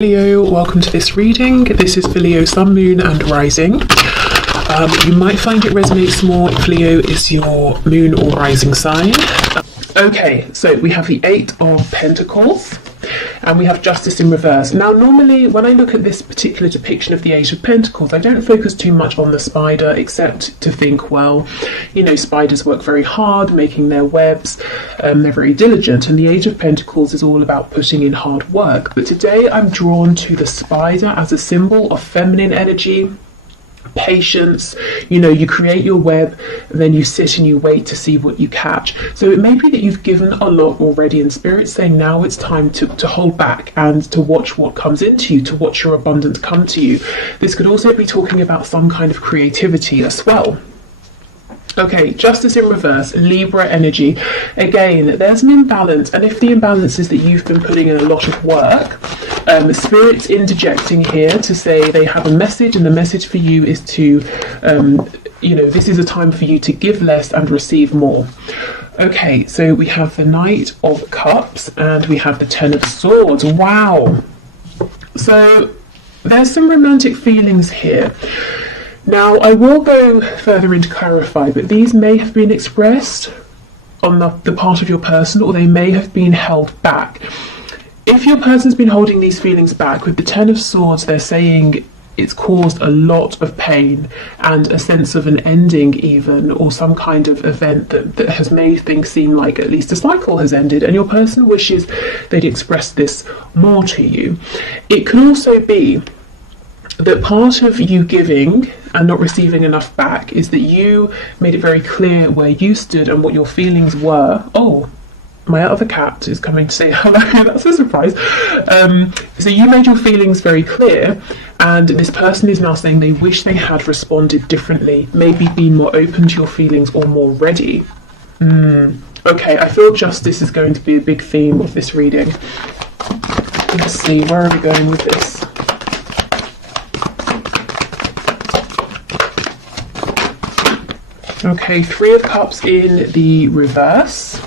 Leo, welcome to this reading. This is for Leo, Sun, Moon and Rising. You might find it resonates more if Leo is your Moon or Rising sign. Okay, so we have the Eight of Pentacles and we have Justice in reverse. Now normally when I look at this particular depiction of the Eight of Pentacles, I don't focus too much on the spider except to think, well, you know, spiders work very hard making their webs, they're very diligent, and the Eight of Pentacles is all about putting in hard work. But today I'm drawn to the spider as a symbol of feminine energy, patience. You know, you create your web and then you sit and you wait to see what you catch. So it may be that you've given a lot already and Spirit's saying now it's time to hold back and to watch what comes into you, to watch your abundance come to you. This could also be talking about some kind of creativity as well. Okay, Justice in reverse, Libra energy. Again, there's an imbalance, and if the imbalance is that you've been putting in a lot of work, Spirit's interjecting here to say they have a message, and the message for you is to, you know, this is a time for you to give less and receive more. Okay, so we have the Knight of Cups and we have the Ten of Swords. Wow. So there's some romantic feelings here. Now, I will go further in to clarify, but these may have been expressed on the part of your person, or they may have been held back. If your person's been holding these feelings back, with the Ten of Swords, they're saying it's caused a lot of pain and a sense of an ending even, or some kind of event that has made things seem like at least a cycle has ended, and your person wishes they'd express this more to you. It can also be that part of you giving and not receiving enough back is that you made it very clear where you stood and what your feelings were. Oh, my other cat is coming to say hello. That's a surprise. So you made your feelings very clear, and this person is now saying they wish they had responded differently, maybe been more open to your feelings or more ready. Okay, I feel justice is going to be a big theme of this reading. Let's see, where are we going with this? Okay, Three of Cups in the reverse.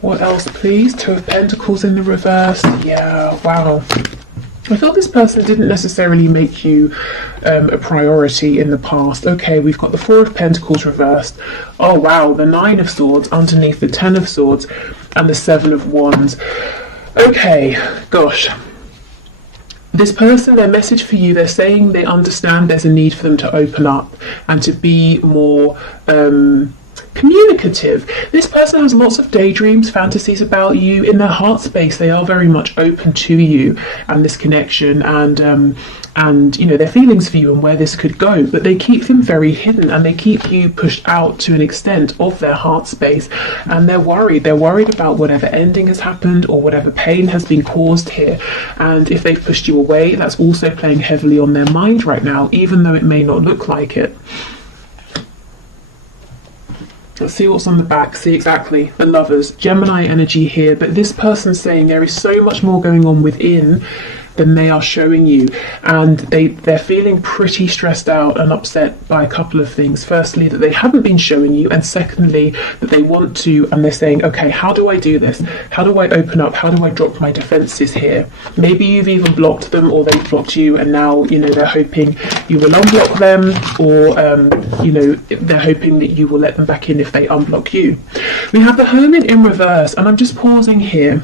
What else, please? Two of Pentacles in the reverse. Yeah, wow. I feel this person didn't necessarily make you a priority in the past. Okay, we've got the Four of Pentacles reversed. Oh wow, the Nine of Swords underneath the Ten of Swords and the Seven of Wands. Okay, gosh. This person, their message for you, they're saying they understand there's a need for them to open up and to be more communicative. This person has lots of daydreams, fantasies about you. In their heart space, they are very much open to you and this connection and you know, their feelings for you and where this could go, but they keep them very hidden and they keep you pushed out to an extent of their heart space, and they're worried about whatever ending has happened or whatever pain has been caused here. And if they've pushed you away, that's also playing heavily on their mind right now, even though it may not look like it. Let's see what's on the back. See, exactly, the Lovers, Gemini energy here, but this person's saying there is so much more going on within than they are showing you, and they're feeling pretty stressed out and upset by a couple of things. Firstly, that they haven't been showing you, and secondly, that they want to, and they're saying, okay, how do I do this? How do I open up? How do I drop my defenses here? Maybe you've even blocked them, or they've blocked you, and now, you know, they're hoping you will unblock them, or you know, they're hoping that you will let them back in if they unblock you. We have the Hermit in reverse, and I'm just pausing here.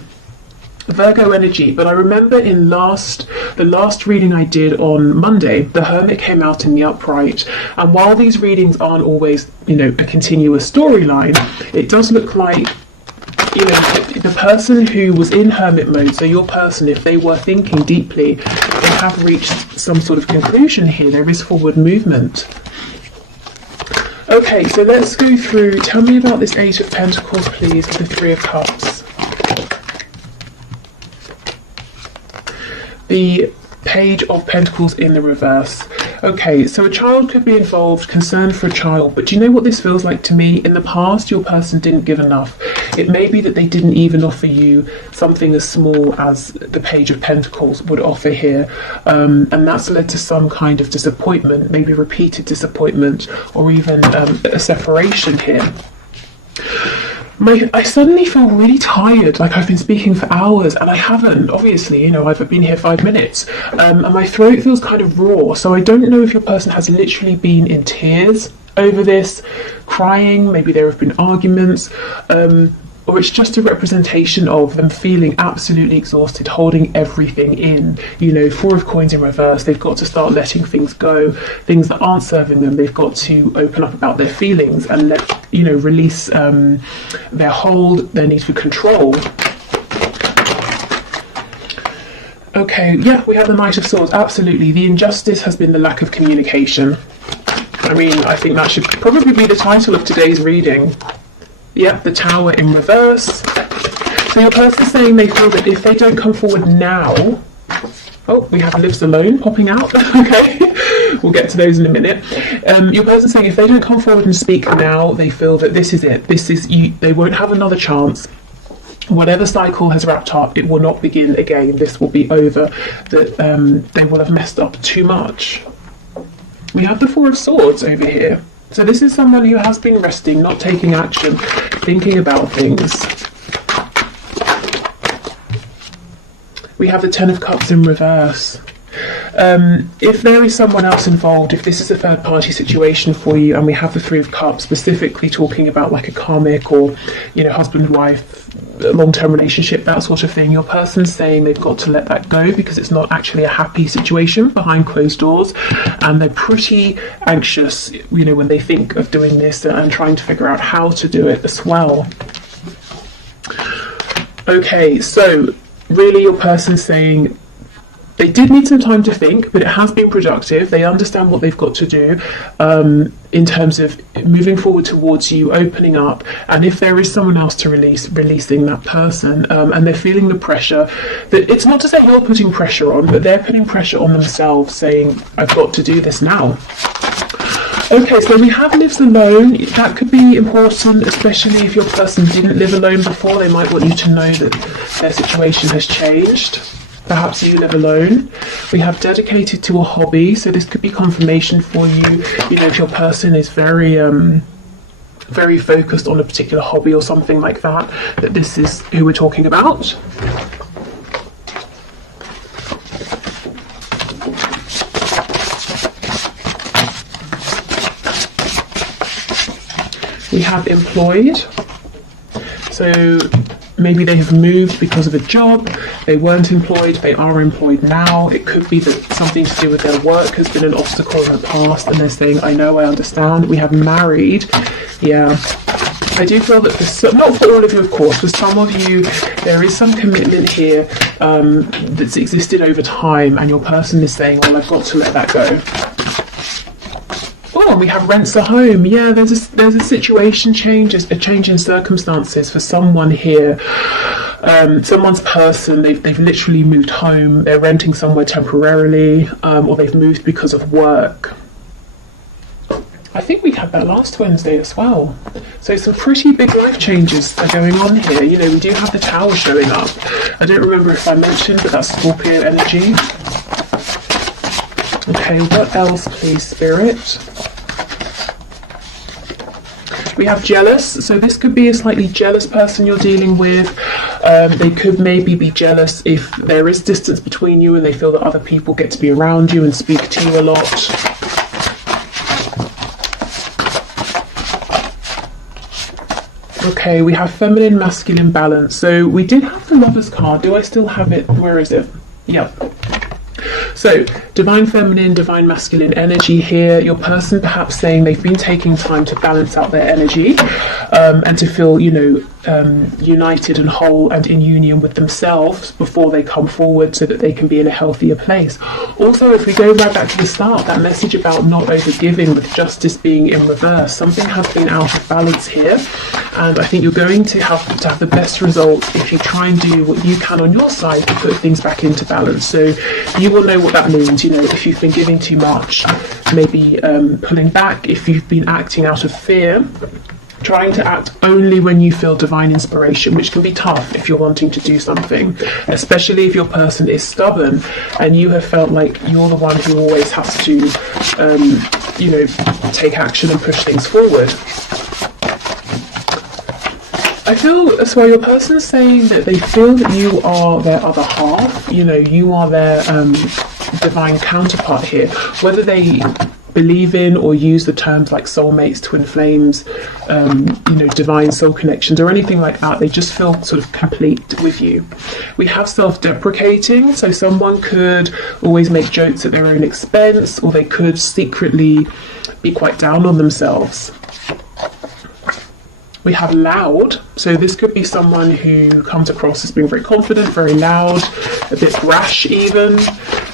Virgo energy, but I remember in the last reading I did on Monday, the Hermit came out in the upright, and while these readings aren't always, you know, a continuous storyline, it does look like, you know, the person who was in Hermit mode, so your person, if they were thinking deeply, they have reached some sort of conclusion here. There is forward movement. Okay, so let's go through. Tell me about this Eight of Pentacles, please, with the Three of Cups. The Page of Pentacles in the reverse. Okay, so a child could be involved, concern for a child, but do you know what this feels like to me? In the past, your person didn't give enough. It may be that they didn't even offer you something as small as the Page of Pentacles would offer here, and that's led to some kind of disappointment, maybe repeated disappointment, or even a separation here. I suddenly feel really tired, like I've been speaking for hours, and I haven't, obviously, you know, I've been here 5 minutes, and my throat feels kind of raw, so I don't know if your person has literally been in tears over this, crying, maybe there have been arguments, or it's just a representation of them feeling absolutely exhausted, holding everything in. You know, 4 of Coins in reverse, they've got to start letting things go, things that aren't serving them. They've got to open up about their feelings and let, you know, release their hold, their need for control. Okay, yeah, we have the Knight of Swords, absolutely. The injustice has been the lack of communication. I mean, I think that should probably be the title of today's reading. Yep, the Tower in reverse. So your person's saying they feel that if they don't come forward now... Oh, we have Lives Alone popping out. Okay, we'll get to those in a minute. Your person's saying if they don't come forward and speak now, they feel that this is it. This is you. They won't have another chance. Whatever cycle has wrapped up, it will not begin again. This will be over. That they will have messed up too much. We have the 4 of Swords over here. So this is someone who has been resting, not taking action, thinking about things. We have the 10 of Cups in reverse. If there is someone else involved, if this is a third party situation for you, and we have the 3 of Cups specifically talking about like a karmic or, you know, husband, wife, long-term relationship, that sort of thing, your person's saying they've got to let that go because it's not actually a happy situation behind closed doors, and they're pretty anxious, you know, when they think of doing this and trying to figure out how to do it as well. Okay, so really your person's saying they did need some time to think, but it has been productive. They understand what they've got to do in terms of moving forward towards you, opening up, and if there is someone else to releasing that person, and they're feeling the pressure. That it's not to say you're putting pressure on, but they're putting pressure on themselves, saying, I've got to do this now. Okay, so we have Lives Alone. That could be important, especially if your person didn't live alone before. They might want you to know that their situation has changed. Perhaps you live alone. We have Dedicated to a hobby, so this could be confirmation for you. You know, if your person is very very focused on a particular hobby or something like that, that this is who we're talking about. We have Employed. So maybe they have moved because of a job, they weren't employed, they are employed now. It could be that something to do with their work has been an obstacle in the past and they're saying, I know, I understand. We have Married. Yeah, I do feel that for not for all of you, of course, for some of you, there is some commitment here that's existed over time, and your person is saying, well, I've got to let that go. Oh, and we have Rents a Home. Yeah, there's a situation change, a change in circumstances for someone here. Someone's person, they've literally moved home, they're renting somewhere temporarily, or they've moved because of work. I think we had that last Wednesday as well. So some pretty big life changes are going on here. You know, we do have the Tower showing up. I don't remember if I mentioned, but that's Scorpio energy. Okay, what else, please, Spirit? We have Jealous. So this could be a slightly jealous person you're dealing with. They could maybe be jealous if there is distance between you and they feel that other people get to be around you and speak to you a lot. Okay, we have Feminine, Masculine balance. So we did have the Lovers card. Do I still have it? Where is it? Yep. So, Divine Feminine, Divine Masculine energy here. Your person perhaps saying they've been taking time to balance out their energy and to feel, you know, united and whole and in union with themselves before they come forward so that they can be in a healthier place. Also, if we go right back to the start, that message about not overgiving with justice being in reverse, something has been out of balance here. And I think you're going to have the best results if you try and do what you can on your side to put things back into balance. So you will know what that means. You know, if you've been giving too much, maybe pulling back. If you've been acting out of fear, trying to act only when you feel divine inspiration, which can be tough if you're wanting to do something, especially if your person is stubborn and you have felt like you're the one who always has to, you know, take action and push things forward. I feel as well your person is saying that they feel that you are their other half, you know, you are their divine counterpart here, whether they believe in or use the terms like soulmates, twin flames, you know, divine soul connections or anything like that. They just feel sort of complete with you. We have self-deprecating, so someone could always make jokes at their own expense, or they could secretly be quite down on themselves. We have loud, so this could be someone who comes across as being very confident, very loud, a bit brash even,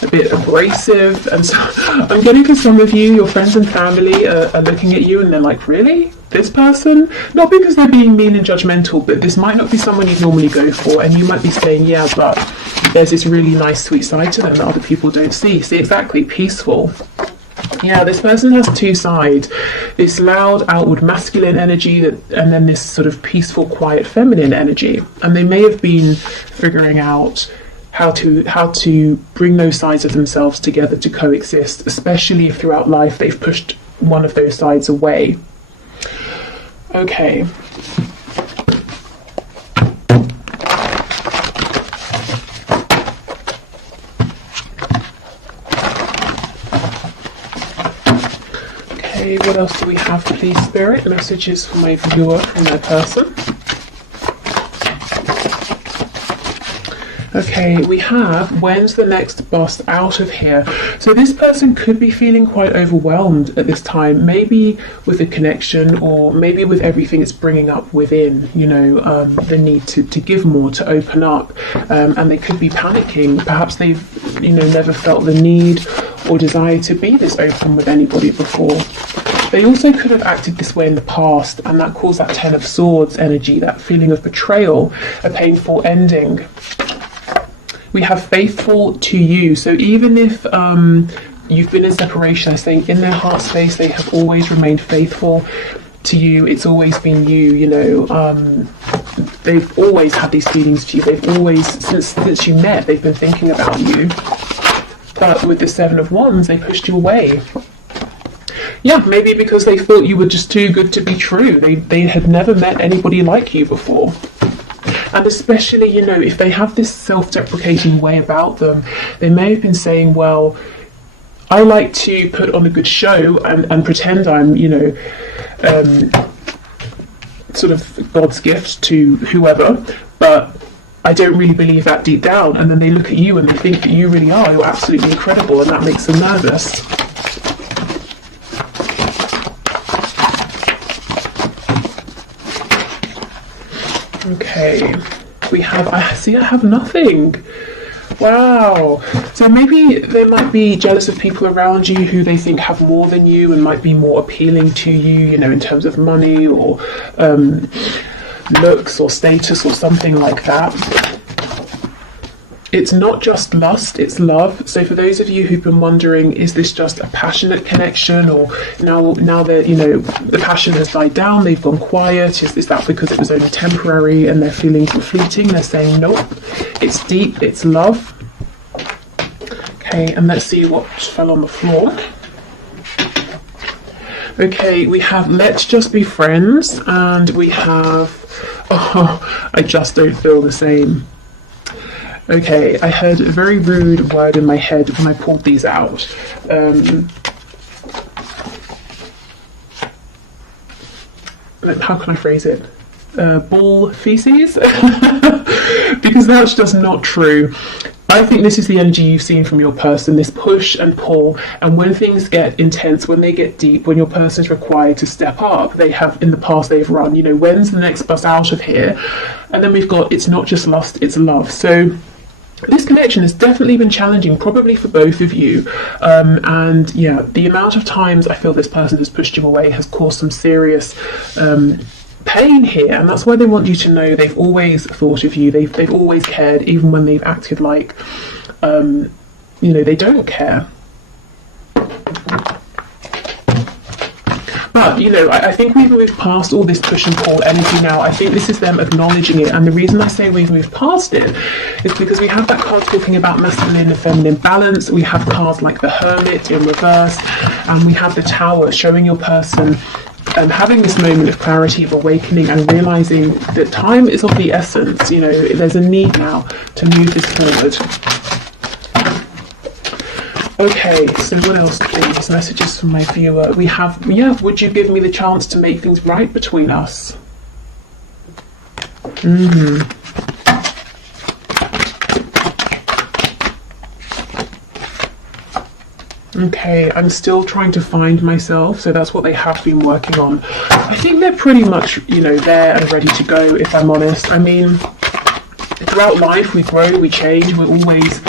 a bit abrasive. And so I'm getting for some of you, your friends and family are looking at you and they're like, really? This person? Not because they're being mean and judgmental, but this might not be someone you'd normally go for, and you might be saying, yeah, but there's this really nice sweet side to them that other people don't see. See, exactly, peaceful. Yeah, this person has two sides, this loud outward masculine energy and then this sort of peaceful quiet feminine energy, and they may have been figuring out how to bring those sides of themselves together to coexist, especially if throughout life they've pushed one of those sides away. Okay. What else do we have, please, Spirit? Messages for my viewer from their person. Okay, we have, when's the next bust out of here? So this person could be feeling quite overwhelmed at this time, maybe with the connection or maybe with everything it's bringing up within, you know, the need to give more, to open up, and they could be panicking. Perhaps they've, you know, never felt the need or desire to be this open with anybody before. They also could have acted this way in the past, and that caused that Ten of Swords energy, that feeling of betrayal, a painful ending. We have faithful to you. So even if you've been in separation, I think in their heart space they have always remained faithful to you. It's always been you, you know. They've always had these feelings for you. They've always, since you met, they've been thinking about you. But with the Seven of Wands, they pushed you away. Yeah, maybe because they thought you were just too good to be true. They had never met anybody like you before. And especially, you know, if they have this self-deprecating way about them, they may have been saying, well, I like to put on a good show and pretend I'm, you know, sort of God's gift to whoever, but I don't really believe that deep down. And then they look at you and they think that you really are. You're absolutely incredible, and that makes them nervous. Okay, we have, I have nothing. Wow. So maybe they might be jealous of people around you who they think have more than you and might be more appealing to you, you know, in terms of money or looks or status or something like that. It's not just lust, it's love. So for those of you who've been wondering, is this just a passionate connection, or now that, you know, the passion has died down, they've gone quiet, is that because it was only temporary and their feelings were fleeting? They're saying nope, it's deep, it's love. Okay, and let's see what fell on the floor. Okay, we have let's just be friends, and we have, oh, I just don't feel the same. Okay, I heard a very rude word in my head when I pulled these out. How can I phrase it? Bull feces? Because that's just not true. I think this is the energy you've seen from your person, this push and pull, and when things get intense, when they get deep, when your person is required to step up, they have, in the past, they've run, you know, when's the next bus out of here? And then we've got, it's not just lust, it's love. So this connection has definitely been challenging, probably for both of you. And yeah, the amount of times I feel this person has pushed you away has caused some serious pain here, and that's why they want you to know they've always thought of you. They've always cared, even when they've acted like, you know, they don't care. But, you know, I think we've moved past all this push and pull energy now. I think this is them acknowledging it. And the reason I say we've moved past it is because we have that card talking about masculine and feminine balance. We have cards like the Hermit in reverse. And we have the Tower showing your person having this moment of clarity, of awakening, and realizing that time is of the essence. You know, there's a need now to move this forward. Okay, so what else, please? Messages from my viewer. We have, yeah, would you give me the chance to make things right between us? Okay, I'm still trying to find myself, so that's what they have been working on. I think they're pretty much, you know, there and ready to go, if I'm honest. I mean, throughout life, we grow, we change, we're always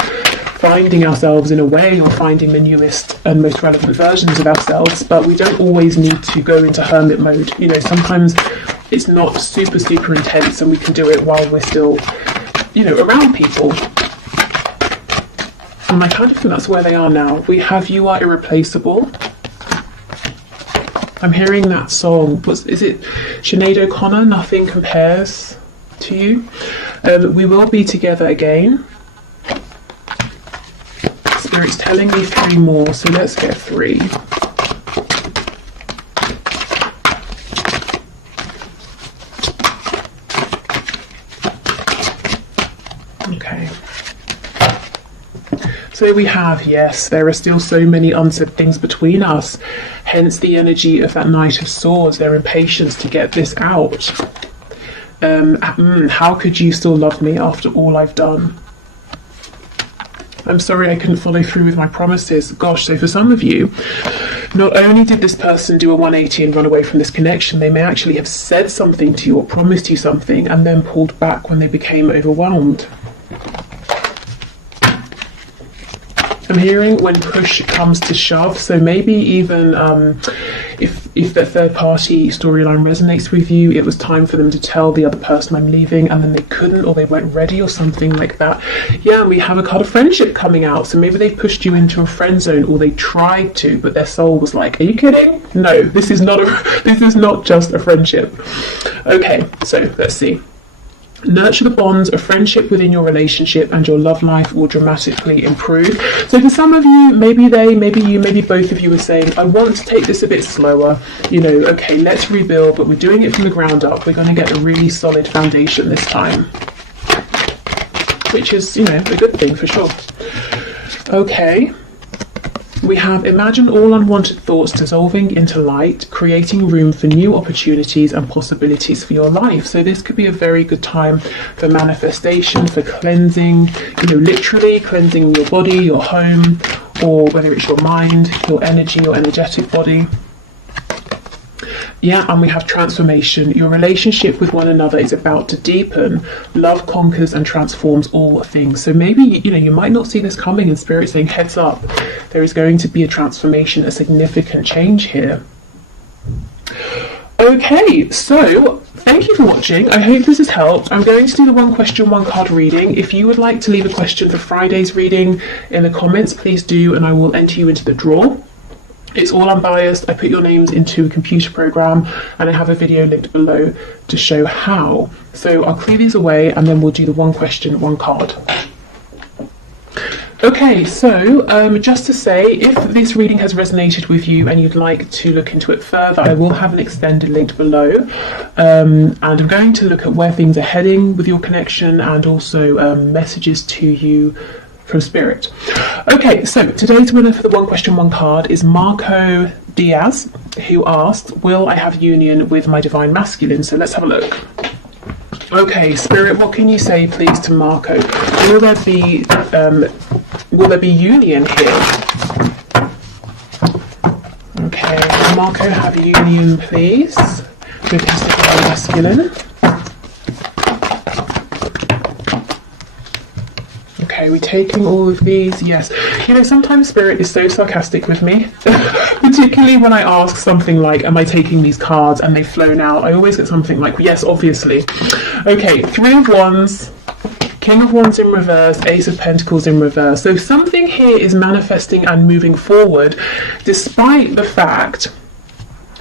finding ourselves in a way, or finding the newest and most relevant versions of ourselves, but we don't always need to go into hermit mode. You know, sometimes it's not super intense, and we can do it while we're still, you know, around people. And I kind of think that's where they are now. We have You Are Irreplaceable. I'm hearing that song. Is it Sinead O'Connor? Nothing Compares to You. We will be together again. Spirit's telling me 3 more, so let's get 3. Okay. So we have, yes, there are still so many unsaid things between us, hence the energy of that Knight of Swords, their impatience to get this out. How could you still love me after all I've done? I'm sorry I couldn't follow through with my promises. Gosh, so for some of you, not only did this person do a 180 and run away from this connection, they may actually have said something to you or promised you something and then pulled back when they became overwhelmed. I'm hearing when push comes to shove, so maybe even if the third party storyline resonates with you, it was time for them to tell the other person I'm leaving and then they couldn't, or they weren't ready, or something like that. Yeah, and we have a card of friendship coming out, so maybe they pushed you into a friend zone, or they tried to, but their soul was like, are you kidding? No, this is not just a friendship. Okay, so let's see. Nurture the bonds of friendship within your relationship and your love life will dramatically improve. So for some of you, maybe they, maybe you, maybe both of you are saying, I want to take this a bit slower. You know, okay, let's rebuild, but we're doing it from the ground up. We're going to get a really solid foundation this time. Which is, you know, a good thing for sure. Okay. We have imagine all unwanted thoughts dissolving into light, creating room for new opportunities and possibilities for your life. So this could be a very good time for manifestation, for cleansing, you know, literally cleansing your body, your home, or whether it's your mind, your energy, your energetic body. Yeah, and we have transformation. Your relationship with one another is about to deepen. Love conquers and transforms all things. So maybe, you know, you might not see this coming, and Spirit saying, heads up, there is going to be a transformation, a significant change here. Okay, so thank you for watching. I hope this has helped. I'm going to do the 1 question, 1 card reading. If you would like to leave a question for Friday's reading in the comments, please do, and I will enter you into the draw. It's all unbiased. I put your names into a computer program and I have a video linked below to show how. So I'll clear these away and then we'll do the 1 question, 1 card. Okay, so just to say, if this reading has resonated with you and you'd like to look into it further, I will have an extended link below. And I'm going to look at where things are heading with your connection and also messages to you from Spirit. Okay, so today's winner for the 1 question, 1 card is Marco Diaz, who asked, will I have union with my divine masculine? So let's have a look. Okay, Spirit, what can you say please to Marco? Will there be union here? Okay, Marco, have union please with his divine masculine. Okay, Okay, we're taking all of these. Yes. You know, sometimes Spirit is so sarcastic with me, particularly when I ask something like, am I taking these cards? And they've flown out. I always get something like, yes, obviously. Okay, Three of Wands, King of Wands in reverse, Ace of Pentacles in reverse. So something here is manifesting and moving forward, despite the fact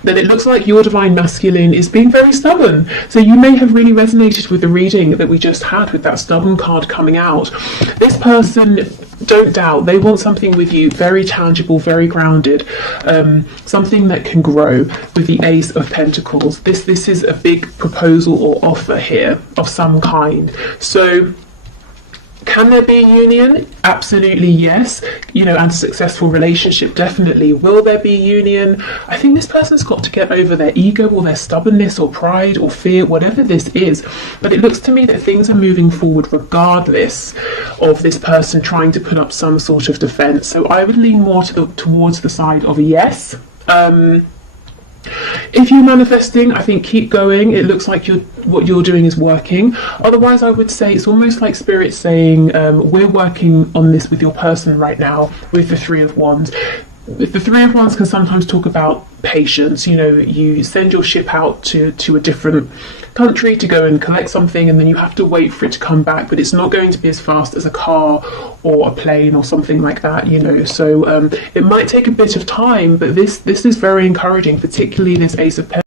that it looks like your divine masculine is being very stubborn. So you may have really resonated with the reading that we just had with that stubborn card coming out. This person, don't doubt, they want something with you very tangible, very grounded, something that can grow with the Ace of Pentacles. This is a big proposal or offer here of some kind. So can there be a union? Absolutely, yes. You know, and a successful relationship, definitely. Will there be union? I think this person's got to get over their ego or their stubbornness or pride or fear, whatever this is. But it looks to me that things are moving forward regardless of this person trying to put up some sort of defense. So I would lean more towards the side of a yes. If you're manifesting, I think keep going. It looks like what you're doing is working. Otherwise, I would say it's almost like Spirit saying, we're working on this with your person right now with the Three of Wands. The Three of Wands can sometimes talk about patience. You know, you send your ship out to a different country to go and collect something, and then you have to wait for it to come back, but it's not going to be as fast as a car or a plane or something like that, you know. So it might take a bit of time, but this is very encouraging, particularly this Ace of Pentacles.